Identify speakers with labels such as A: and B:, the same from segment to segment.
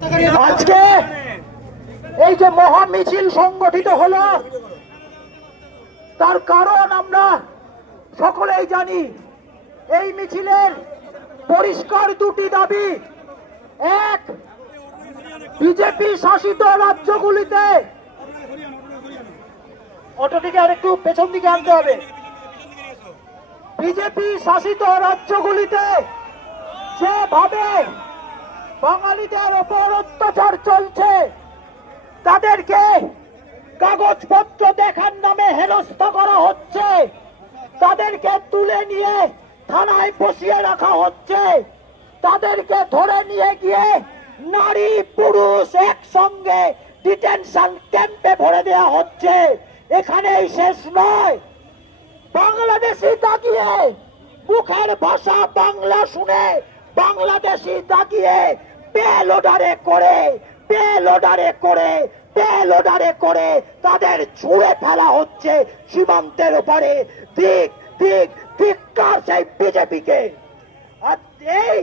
A: আজকে এই যে মহা মিছিল সংগঠিত হলো, তার কারণ আমরা সকলেই জানি, এই মিছিলের পরিষ্কার দুটি দাবি। এক, বিজেপি শাসিত রাজ্যগুলিতে অটোটিকে আরেকটু পেছন দিকে আনতে হবে। বিজেপি শাসিত রাজ্যগুলিতে যেভাবে বাঙালিদের ওপর অত্যাচার চলছে। তাদেরকে কাগজপত্র দেখার নামে হেনস্থা করা হচ্ছে। তাদেরকে তুলে নিয়ে থানায় বসিয়ে রাখা হচ্ছে। তাদেরকে ধরে নিয়ে গিয়ে নারী পুরুষ একসঙ্গে ডিটেনশন ক্যাম্পে ভরে দেওয়া হচ্ছে। এখানেই শেষ নয়। বাংলাদেশি তাকিয়ে মুখের ভাষা বাংলা শুনে বাংলাদেশি তাকিয়ে পেল অর্ডারে করে পেল অর্ডারে করে পেল অর্ডারে করে তাদের ছুঁড়ে ফেলা হচ্ছে সীমান্তের উপরে। দিক দিক, ধিক্কার সেই বিজেপিকে। আর এই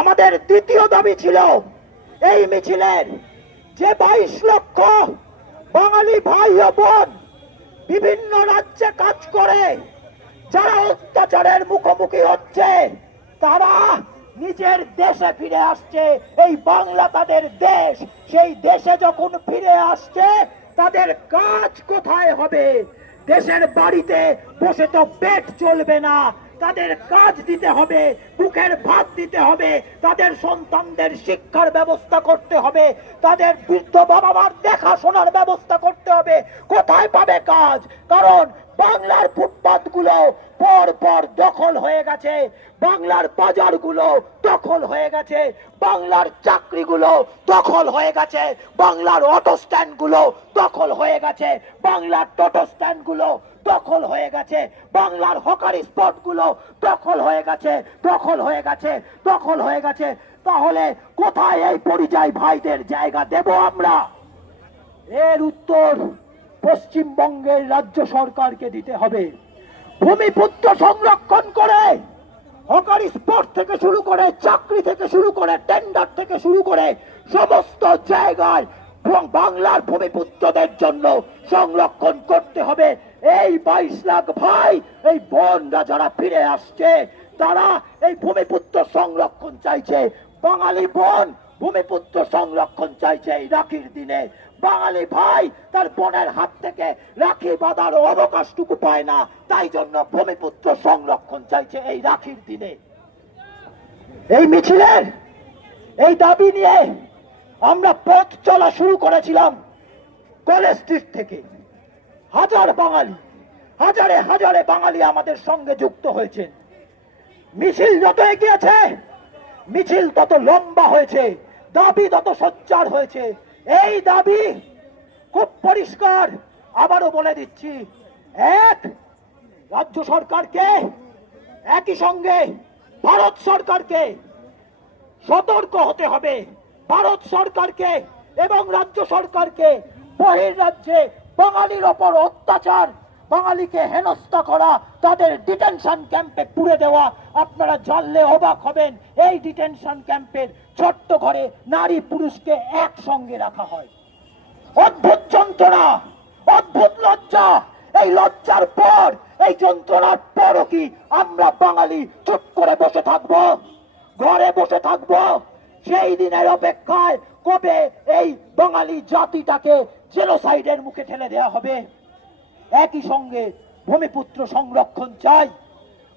A: আমাদের দ্বিতীয় দাবি ছিল এই মিছিলের যে বাইশ লক্ষ বাঙালি ভাই ও বোন বিভিন্ন রাজ্যে কাজ করে, যারা অত্যাচারের মুখোমুখি হচ্ছে নিজের দেশে ফিরে আসছে, এই বাংলা তাদের দেশ, সেই দেশে যখন ফিরে আসছে, তাদের কাজ কোথায় হবে? দেশের বাড়িতে বসে তো পেট চলবে না, তাদের কাজ দিতে হবে, বুকের ভাত দিতে হবে, তাদের সন্তানদের শিক্ষার ব্যবস্থা করতে হবে, তাদের বৃদ্ধ বাবা মার দেখাশোনার ব্যবস্থা করতে হবে। কোথায় পাবে কাজ? কারণ বাংলার ফুটপাতগুলো পর পর দখল হয়ে গেছে। বাংলার বাজারগুলো দখল হয়ে গেছে। বাংলার চাকরিগুলো দখল হয়ে গেছে। বাংলার অটো স্ট্যান্ডগুলো দখল হয়ে গেছে। বাংলার টোটো স্ট্যান্ডগুলো দখল হয়ে গেছে। বাংলার হকারি স্পটগুলো দখল হয়ে গেছে। দখল হয়ে গেছে। দখল হয়ে গেছে। তাহলে কোথায় এই পরিযায়ী ভাইদের জায়গা দেব আমরা? এর উত্তর পশ্চিমবঙ্গের রাজ্য সরকারকে দিতে হবে। ভূমিপুত্র সংরক্ষণ করে, হকারি স্পট থেকে শুরু করে, চাকরি থেকে শুরু করে টেন্ডার থেকে শুরু করে, সমস্ত জায়গায় এবং বাংলার ভূমিপুত্রদের জন্য সংরক্ষণ করতে হবে। এই বাইশ লাখ ভাই, এই বোনরা যারা ফিরে আসছে, তারা এই ভূমিপুত্র সংরক্ষণ চাইছে। বাঙালি বোন ভূমিপুত্র সংরক্ষণ চাইছে এই রাখির দিনে। বাঙালি ভাই তার বোনের হাত থেকে রাখি বাঁধার অবকাশটুকু পায় না। তাই জন্য ভূমিপুত্র সংরক্ষণ চাইছে এই রাখির দিনে। এই মিছিলের, এই দাবি নিয়ে আমরা পথ চলা শুরু করেছিলাম কলেজ স্ট্রিট থেকে। হাজার বাঙালি, হাজারে হাজারে বাঙালি আমাদের সঙ্গে যুক্ত হয়েছেন। মিছিল যত এগিয়েছে, মিছিল তত লম্বা হয়েছে। দাবি তত সচ্চার হয়েছে, এই দাবি খুব পরিষ্কার আবারও বলে দিচ্ছি। এক, রাজ্য সরকারকে একই সঙ্গে ভারত সরকারকে সতর্ক হতে হবে। ভারত সরকারকে এবং রাজ্য সরকারকে বহির রাজ্যে বাঙালির ওপর অত্যাচার বাঙালিকে হেনস্থা করা, তাদের ডিটেনশন ক্যাম্পে পুড়ে দেওয়া, আপনারা জানলে অবাক হবেন, এই ডিটেনশন ক্যাম্পের ছোট্ট ঘরে নারী পুরুষকে একসঙ্গে রাখা হয়। অদ্ভুত যন্ত্রণা, অদ্ভুত লজ্জা, এই লজ্জার পর, এই যন্ত্রণার পরও কি আমরা বাঙালি চুপ করে বসে থাকব, ঘরে বসে থাকব? সেই দিনের অপেক্ষায় কবে এই বাঙালি জাতিটাকে জেনোসাইডের মুখে ঠেলে দেওয়া হবে? একই সঙ্গে ভূমিপুত্র সংরক্ষণ চাই।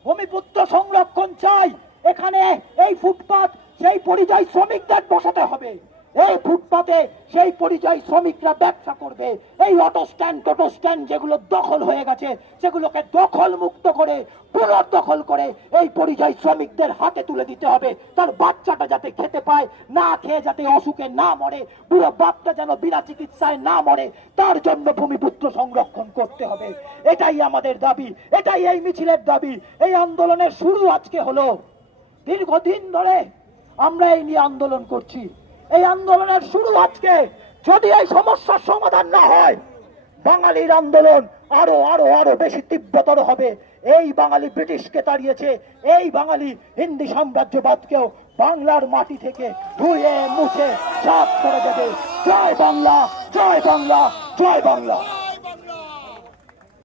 A: ভূমিপুত্র সংরক্ষণ চাই। এখানে এই ফুটপাত, সেই পরিযায়ী শ্রমিকদের বসাতে হবে। এই ফুটপাতে সেই পরিযায়ী শ্রমিকরা ব্যবসা করবে। এই অটো স্ট্যান্ড টোটো স্ট্যান্ড যেগুলো দখল হয়ে গেছে, সেগুলোকে দখল মুক্ত করে, পুনর্দখল করে এই পরিযায়ী শ্রমিকদের হাতে তুলে দিতে হবে। তার বাচ্চাটা যাতে খেতে পায়, না খেয়ে যাতে অসুখে না মরে, পুরো বাপটা যেন বিনা চিকিৎসায় না মরে, তার জন্য ভূমিপুত্র সংরক্ষণ করতে হবে। এটাই আমাদের দাবি, এটাই এই মিছিলের দাবি। এই আন্দোলনের শুরু আজকে হলো। দীর্ঘদিন ধরে আমরা এই নিয়ে আন্দোলন করছি। এই আন্দোলনের শুরু আজকে যদি এই সমস্যার সমাধান না হয়, বাঙালির আন্দোলন আরও আরও আরও বেশি তীব্রতর হবে। এই বাঙালি ব্রিটিশকে তাড়িয়েছে, এই বাঙালি হিন্দি সাম্রাজ্যবাদকেও বাংলার মাটি থেকে ধুয়ে মুছে সাফ করে দেবে। জয় বাংলা জয় বাংলা জয় বাংলা।